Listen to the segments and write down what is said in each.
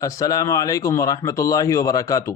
السلام علیکم ورحمۃ اللہ وبرکاتہ۔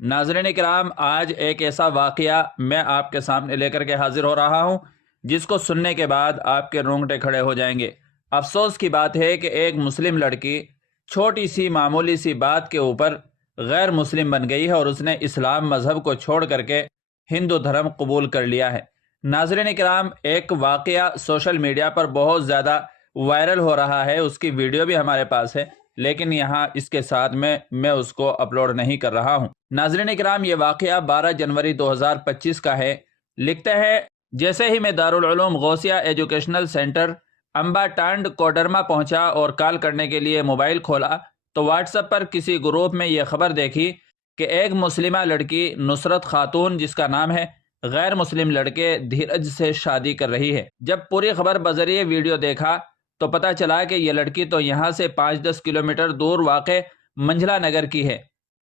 ناظرین کرام، آج ایک ایسا واقعہ میں آپ کے سامنے لے کر کے حاضر ہو رہا ہوں جس کو سننے کے بعد آپ کے رونگٹے کھڑے ہو جائیں گے۔ افسوس کی بات ہے کہ ایک مسلم لڑکی چھوٹی سی معمولی سی بات کے اوپر غیر مسلم بن گئی ہے اور اس نے اسلام مذہب کو چھوڑ کر کے ہندو دھرم قبول کر لیا ہے۔ ناظرین کرام، ایک واقعہ سوشل میڈیا پر بہت زیادہ وائرل ہو رہا ہے، اس کی ویڈیو بھی ہمارے پاس ہے، لیکن یہاں اس کے ساتھ میں اس کو اپلوڈ نہیں کر رہا ہوں۔ ناظرین کرام، یہ واقعہ 12 جنوری 2025 کا ہے۔ لکھتے ہیں، جیسے ہی میں دارالعلوم غوثیہ ایجوکیشنل سینٹر امبا ٹانڈ کوڈرما پہنچا اور کال کرنے کے لیے موبائل کھولا تو واٹس ایپ پر کسی گروپ میں یہ خبر دیکھی کہ ایک مسلمہ لڑکی نصرت خاتون، جس کا نام ہے، غیر مسلم لڑکے دھیرج سے شادی کر رہی ہے۔ جب پوری خبر بذریعہ ویڈیو دیکھا تو پتہ چلا کہ یہ لڑکی تو یہاں سے 5-10 کلومیٹر دور واقع منجھلا نگر کی ہے۔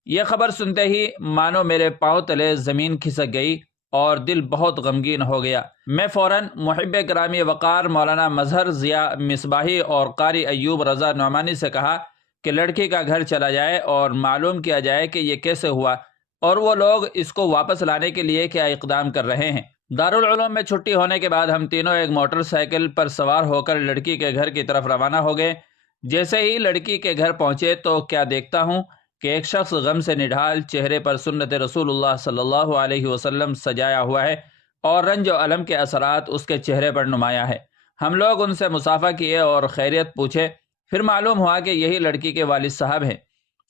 یہ خبر سنتے ہی مانو میرے پاؤں تلے زمین کھسک گئی اور دل بہت غمگین ہو گیا۔ میں فوراً محب گرامی وقار مولانا مظہر ضیاء مصباحی اور قاری ایوب رضا نعمانی سے کہا کہ لڑکی کا گھر چلا جائے اور معلوم کیا جائے کہ یہ کیسے ہوا اور وہ لوگ اس کو واپس لانے کے لیے کیا اقدام کر رہے ہیں۔ دارالعلوم میں چھٹی ہونے کے بعد ہم تینوں ایک موٹر سائیکل پر سوار ہو کر لڑکی کے گھر کی طرف روانہ ہو گئے۔ جیسے ہی لڑکی کے گھر پہنچے تو کیا دیکھتا ہوں کہ ایک شخص غم سے نڈھال، چہرے پر سنت رسول اللہ صلی اللہ علیہ وسلم سجایا ہوا ہے اور رنج و الم کے اثرات اس کے چہرے پر نمایاں ہے۔ ہم لوگ ان سے مصافحہ کیے اور خیریت پوچھے، پھر معلوم ہوا کہ یہی لڑکی کے والد صاحب ہیں۔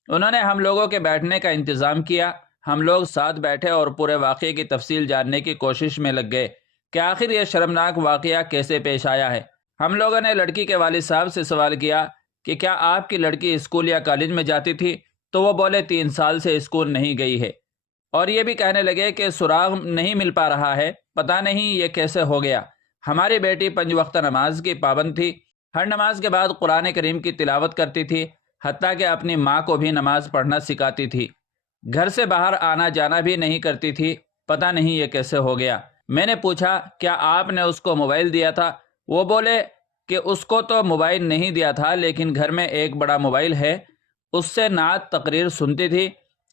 انہوں نے ہم لوگوں کے بیٹھنے کا انتظام کیا۔ ہم لوگ ساتھ بیٹھے اور پورے واقعے کی تفصیل جاننے کی کوشش میں لگ گئے کہ آخر یہ شرمناک واقعہ کیسے پیش آیا ہے۔ ہم لوگوں نے لڑکی کے والد صاحب سے سوال کیا کہ کیا آپ کی لڑکی اسکول یا کالج میں جاتی تھی؟ تو وہ بولے 3 سال سے اسکول نہیں گئی ہے، اور یہ بھی کہنے لگے کہ سراغ نہیں مل پا رہا ہے، پتہ نہیں یہ کیسے ہو گیا۔ ہماری بیٹی 5 وقت نماز کی پابند تھی، ہر نماز کے بعد قرآن کریم کی تلاوت کرتی تھی، حتیٰ کہ اپنی ماں کو بھی نماز پڑھنا سکھاتی تھی۔ گھر سے باہر آنا جانا بھی نہیں کرتی تھی، پتہ نہیں یہ کیسے ہو گیا۔ میں نے پوچھا، کیا آپ نے اس کو موبائل دیا تھا؟ وہ بولے کہ اس کو تو موبائل نہیں دیا تھا، لیکن گھر میں ایک بڑا موبائل ہے، اس سے نعت تقریر سنتی تھی۔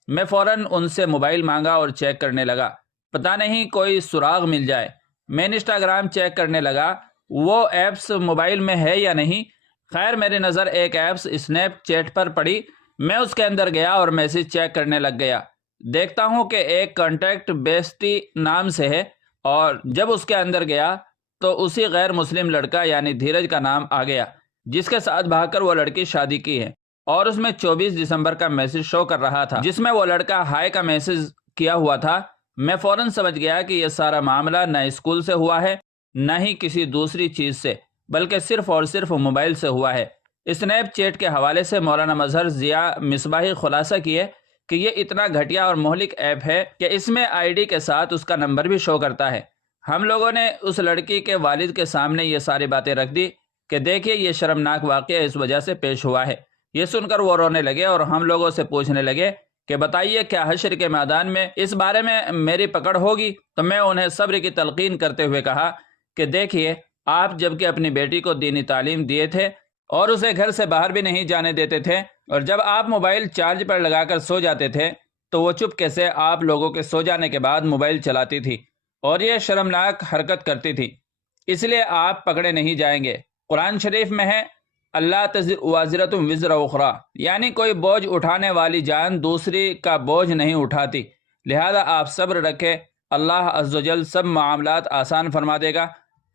میں فوراً ان سے موبائل مانگا اور چیک کرنے لگا، پتہ نہیں کوئی سراغ مل جائے۔ میں انسٹاگرام چیک کرنے لگا، وہ ایپس موبائل میں ہے یا نہیں۔ خیر، میری نظر ایک ایپس اسنیپ چیٹ پر پڑی۔ میں اس کے اندر گیا اور میسج چیک کرنے لگ گیا۔ دیکھتا ہوں کہ ایک کانٹیکٹ بیستی نام سے ہے، اور جب اس کے اندر گیا تو اسی غیر مسلم لڑکا یعنی دھیرج کا نام آ گیا، جس کے ساتھ بھاگ کر وہ لڑکی شادی کی ہے، اور اس میں 24 دسمبر کا میسج شو کر رہا تھا جس میں وہ لڑکا ہائے کا میسج کیا ہوا تھا۔ میں فوراً سمجھ گیا کہ یہ سارا معاملہ نہ اسکول سے ہوا ہے، نہ ہی کسی دوسری چیز سے، بلکہ صرف اور صرف موبائل سے ہوا ہے۔ اسنیپ چیٹ کے حوالے سے مولانا مظہر ضیاء مصباحی خلاصہ کیے کہ یہ اتنا گھٹیا اور مہلک ایپ ہے کہ اس میں آئی ڈی کے ساتھ اس کا نمبر بھی شو کرتا ہے۔ ہم لوگوں نے اس لڑکی کے والد کے سامنے یہ ساری باتیں رکھ دی کہ دیکھیے یہ شرمناک واقعہ اس وجہ سے پیش ہوا ہے۔ یہ سن کر وہ رونے لگے اور ہم لوگوں سے پوچھنے لگے کہ بتائیے کیا حشر کے میدان میں اس بارے میں میری پکڑ ہوگی؟ تو میں انہیں صبر کی تلقین کرتے ہوئے کہا کہ دیکھیے، آپ جب کہ اپنی بیٹی کو دینی تعلیم دیے تھے اور اسے گھر سے باہر بھی نہیں جانے دیتے تھے، اور جب آپ موبائل چارج پر لگا کر سو جاتے تھے تو وہ چپکے سے آپ لوگوں کے سو جانے کے بعد موبائل چلاتی تھی اور یہ شرمناک حرکت کرتی تھی، اس لیے آپ پکڑے نہیں جائیں گے۔ قرآن شریف میں ہے، اللہ تزر وازرۃ وزر اخری، یعنی کوئی بوجھ اٹھانے والی جان دوسری کا بوجھ نہیں اٹھاتی، لہذا آپ صبر رکھیں، اللہ عز و جل سب معاملات آسان فرما دے گا۔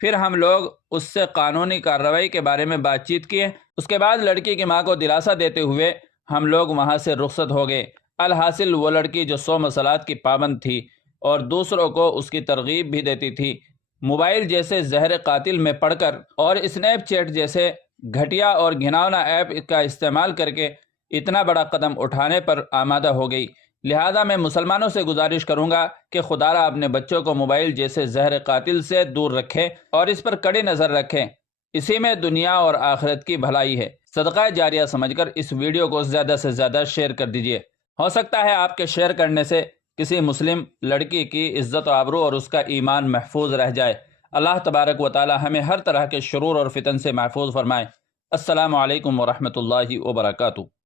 پھر ہم لوگ اس سے قانونی کارروائی کے بارے میں بات چیت کیے۔ اس کے بعد لڑکی کی ماں کو دلاسا دیتے ہوئے ہم لوگ وہاں سے رخصت ہو گئے۔ الحاصل وہ لڑکی جو 100 صلوات کی پابند تھی اور دوسروں کو اس کی ترغیب بھی دیتی تھی، موبائل جیسے زہر قاتل میں پڑھ کر اور اسنیپ چیٹ جیسے گھٹیا اور گھناؤنا ایپ کا استعمال کر کے اتنا بڑا قدم اٹھانے پر آمادہ ہو گئی۔ لہذا میں مسلمانوں سے گزارش کروں گا کہ خدا را اپنے بچوں کو موبائل جیسے زہر قاتل سے دور رکھیں اور اس پر کڑی نظر رکھیں، اسی میں دنیا اور آخرت کی بھلائی ہے۔ صدقہ جاریہ سمجھ کر اس ویڈیو کو زیادہ سے زیادہ شیئر کر دیجیے۔ ہو سکتا ہے آپ کے شیئر کرنے سے کسی مسلم لڑکی کی عزت و آبرو اور اس کا ایمان محفوظ رہ جائے۔ اللہ تبارک و تعالی ہمیں ہر طرح کے شرور اور فتن سے محفوظ فرمائے۔ السلام علیکم ورحمۃ اللہ وبرکاتہ۔